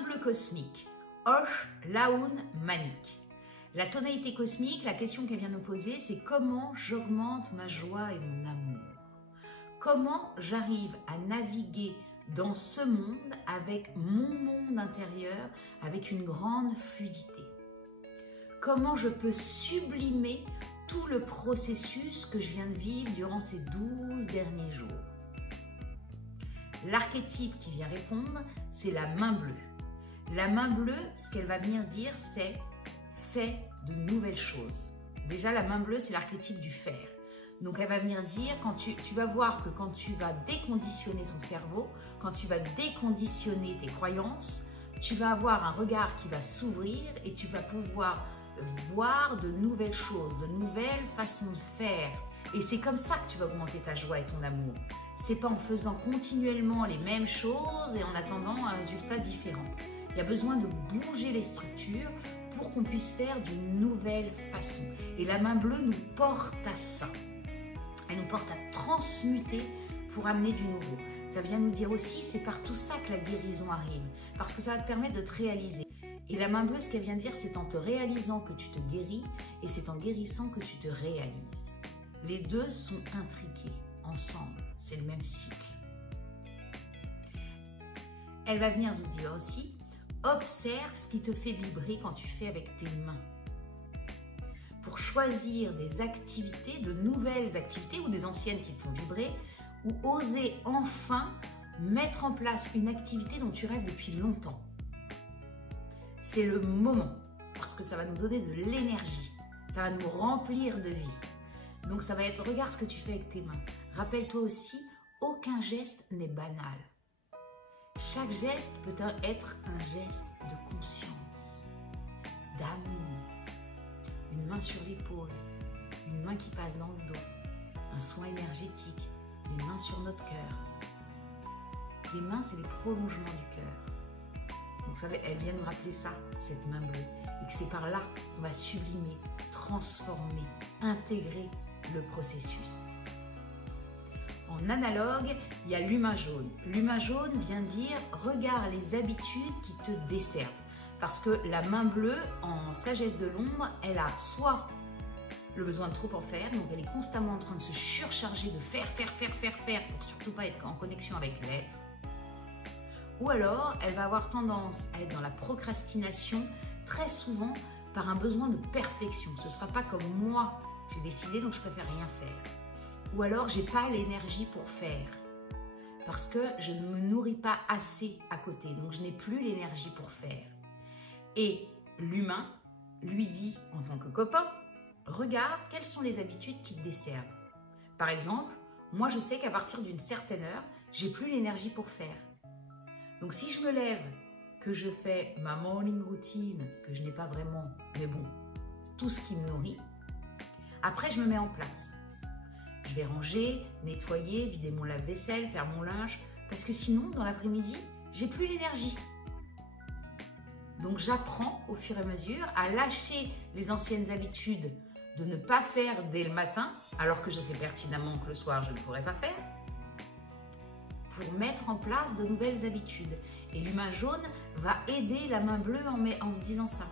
main bleue cosmique, Osh Laoun Manik. La tonalité cosmique, la question qu'elle vient nous poser, c'est comment j'augmente ma joie et mon amour. Comment j'arrive à naviguer dans ce monde avec mon monde intérieur, avec une grande fluidité. Comment je peux sublimer tout le processus que je viens de vivre durant ces 12 derniers jours. L'archétype qui vient répondre, c'est la main bleue. La main bleue, ce qu'elle va venir dire, c'est « fais de nouvelles choses ». Déjà, la main bleue, c'est l'archétype du faire. Donc, elle va venir dire, quand tu vas voir que quand tu vas déconditionner ton cerveau, quand tu vas déconditionner tes croyances, tu vas avoir un regard qui va s'ouvrir et tu vas pouvoir voir de nouvelles choses, de nouvelles façons de faire. Et c'est comme ça que tu vas augmenter ta joie et ton amour. C'est pas en faisant continuellement les mêmes choses et en attendant un résultat différent. Il y a besoin de bouger les structures pour qu'on puisse faire d'une nouvelle façon. Et la main bleue nous porte à ça. Elle nous porte à transmuter pour amener du nouveau. Ça vient nous dire aussi, c'est par tout ça que la guérison arrive. Parce que ça va te permettre de te réaliser. Et la main bleue, ce qu'elle vient dire, c'est en te réalisant que tu te guéris et c'est en guérissant que tu te réalises. Les deux sont intriqués ensemble. C'est le même cycle. Elle va venir nous dire aussi, observe ce qui te fait vibrer quand tu fais avec tes mains. Pour choisir des activités, de nouvelles activités ou des anciennes qui te font vibrer, ou oser enfin mettre en place une activité dont tu rêves depuis longtemps. C'est le moment, parce que ça va nous donner de l'énergie, ça va nous remplir de vie. Donc ça va être, regarde ce que tu fais avec tes mains. Rappelle-toi aussi, aucun geste n'est banal. Chaque geste peut être un geste de conscience, d'amour. Une main sur l'épaule, une main qui passe dans le dos, un soin énergétique, les mains sur notre cœur. Les mains, c'est les prolongements du cœur. Donc, vous savez, elle vient nous rappeler ça, cette main bleue. Et que c'est par là qu'on va sublimer, transformer, intégrer le processus. En analogue, il y a l'humain jaune. L'humain jaune vient dire « regarde les habitudes qui te desservent ». Parce que la main bleue, en sagesse de l'ombre, elle a soit le besoin de trop en faire, donc elle est constamment en train de se surcharger, de faire, pour surtout pas être en connexion avec l'être. Ou alors, elle va avoir tendance à être dans la procrastination, très souvent par un besoin de perfection. Ce ne sera pas comme moi, j'ai décidé, donc je préfère rien faire. Ou alors, j'ai pas l'énergie pour faire, parce que je ne me nourris pas assez à côté, donc je n'ai plus l'énergie pour faire. Et l'humain lui dit, en tant que copain, regarde quelles sont les habitudes qui te desservent. Par exemple, moi je sais qu'à partir d'une certaine heure, j'ai plus l'énergie pour faire. Donc si je me lève, que je fais ma morning routine, que je n'ai pas vraiment, mais bon, tout ce qui me nourrit, après je me mets en place. Je vais ranger, nettoyer, vider mon lave-vaisselle, faire mon linge, parce que sinon, dans l'après-midi, j'ai plus l'énergie. Donc j'apprends au fur et à mesure à lâcher les anciennes habitudes de ne pas faire dès le matin, alors que je sais pertinemment que le soir je ne pourrais pas faire, pour mettre en place de nouvelles habitudes. Et l'humain jaune va aider la main bleue en disant ça.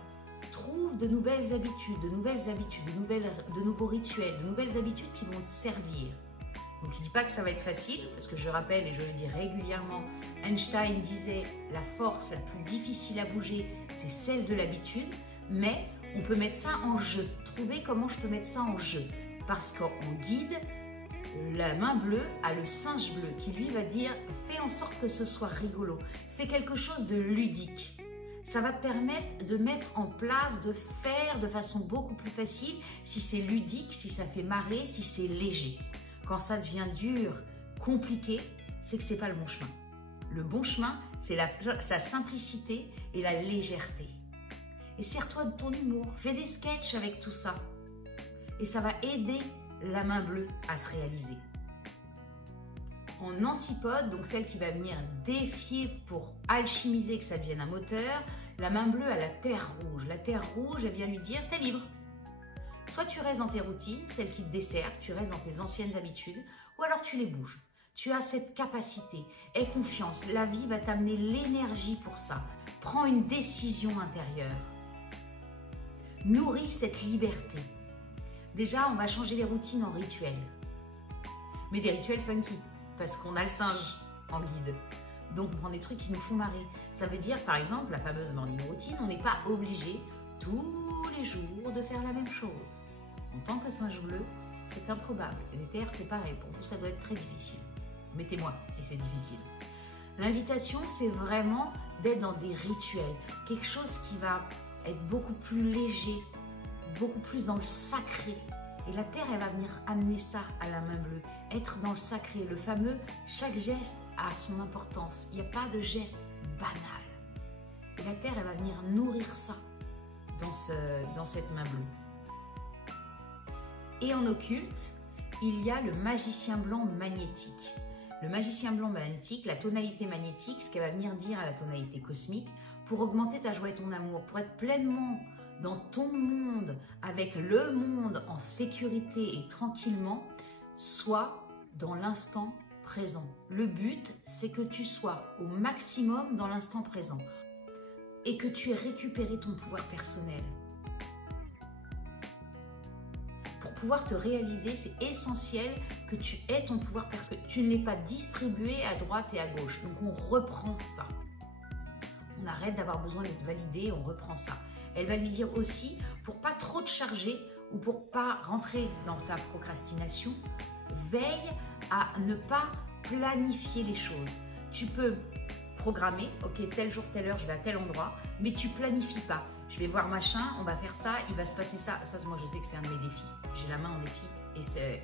Trouve de nouvelles habitudes, de nouveaux rituels, de nouvelles habitudes qui vont te servir. Donc il ne dit pas que ça va être facile, parce que je rappelle et je le dis régulièrement, Einstein disait la force la plus difficile à bouger, c'est celle de l'habitude, mais on peut mettre ça en jeu. Trouver comment je peux mettre ça en jeu. Parce qu'en guide, la main bleue a le singe bleu qui lui va dire fais en sorte que ce soit rigolo, fais quelque chose de ludique. Ça va te permettre de mettre en place, de faire de façon beaucoup plus facile si c'est ludique, si ça fait marrer, si c'est léger. Quand ça devient dur, compliqué, c'est que c'est pas le bon chemin. Le bon chemin, c'est sa simplicité et la légèreté. Et sers-toi de ton humour, fais des sketchs avec tout ça. Et ça va aider la main bleue à se réaliser. En antipode, donc celle qui va venir défier pour alchimiser que ça devienne un moteur, la main bleue a la terre rouge. La terre rouge, elle vient lui dire, t'es libre. Soit tu restes dans tes routines, celles qui te desservent, tu restes dans tes anciennes habitudes, ou alors tu les bouges. Tu as cette capacité. Aie confiance. La vie va t'amener l'énergie pour ça. Prends une décision intérieure. Nourris cette liberté. Déjà, on va changer les routines en rituels. Mais des rituels funky, parce qu'on a le singe en guide. Donc, on prend des trucs qui nous font marrer. Ça veut dire, par exemple, la fameuse morning routine, on n'est pas obligé tous les jours de faire la même chose. En tant que singe bleu, c'est improbable. Les terres, c'est pareil. Pour vous, ça doit être très difficile. Mettez-moi si c'est difficile. L'invitation, c'est vraiment d'être dans des rituels. Quelque chose qui va être beaucoup plus léger, beaucoup plus dans le sacré. Et la terre, elle va venir amener ça à la main bleue. Être dans le sacré, le fameux « chaque geste a son importance ». Il n'y a pas de geste banal. Et la terre, elle va venir nourrir ça dans cette main bleue. Et en occulte, il y a le magicien blanc magnétique. Le magicien blanc magnétique, la tonalité magnétique, ce qu'elle va venir dire à la tonalité cosmique, pour augmenter ta joie et ton amour, pour être pleinement dans ton monde, avec le monde en sécurité et tranquillement, sois dans l'instant présent. Le but, c'est que tu sois au maximum dans l'instant présent et que tu aies récupéré ton pouvoir personnel. Pour pouvoir te réaliser, c'est essentiel que tu aies ton pouvoir personnel, que tu ne l'aies pas distribué à droite et à gauche. Donc on reprend ça. On arrête d'avoir besoin d'être validé, on reprend ça. Elle va lui dire aussi, pour pas trop te charger ou pour pas rentrer dans ta procrastination, veille à ne pas planifier les choses. Tu peux programmer, ok, tel jour, telle heure, je vais à tel endroit, mais tu planifies pas. Je vais voir machin, on va faire ça, il va se passer ça. Ça, moi, je sais que c'est un de mes défis. J'ai la main en défi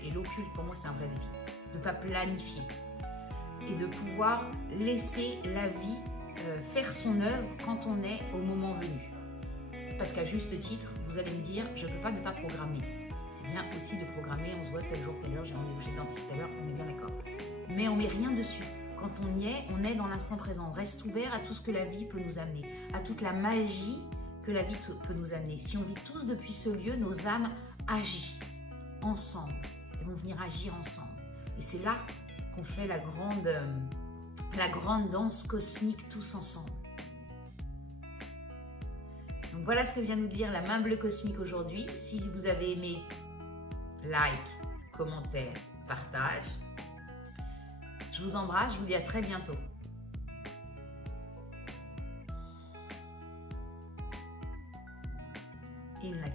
et l'occulte, pour moi, c'est un vrai défi. De ne pas planifier et de pouvoir laisser la vie faire son œuvre quand on est au moment venu. Parce qu'à juste titre, vous allez me dire, je ne peux pas ne pas programmer. C'est bien aussi de programmer, on se voit tel jour, telle heure, j'ai rendez-vous chez le dentiste telle heure, on est bien d'accord. Mais on ne met rien dessus. Quand on est dans l'instant présent. On reste ouvert à tout ce que la vie peut nous amener, à toute la magie que la vie peut nous amener. Si on vit tous depuis ce lieu, nos âmes agissent ensemble. Elles vont venir agir ensemble. Et c'est là qu'on fait la grande danse cosmique tous ensemble. Donc voilà ce que vient nous dire la main bleue cosmique aujourd'hui. Si vous avez aimé, like, commentaire, partage. Je vous embrasse, je vous dis à très bientôt. In la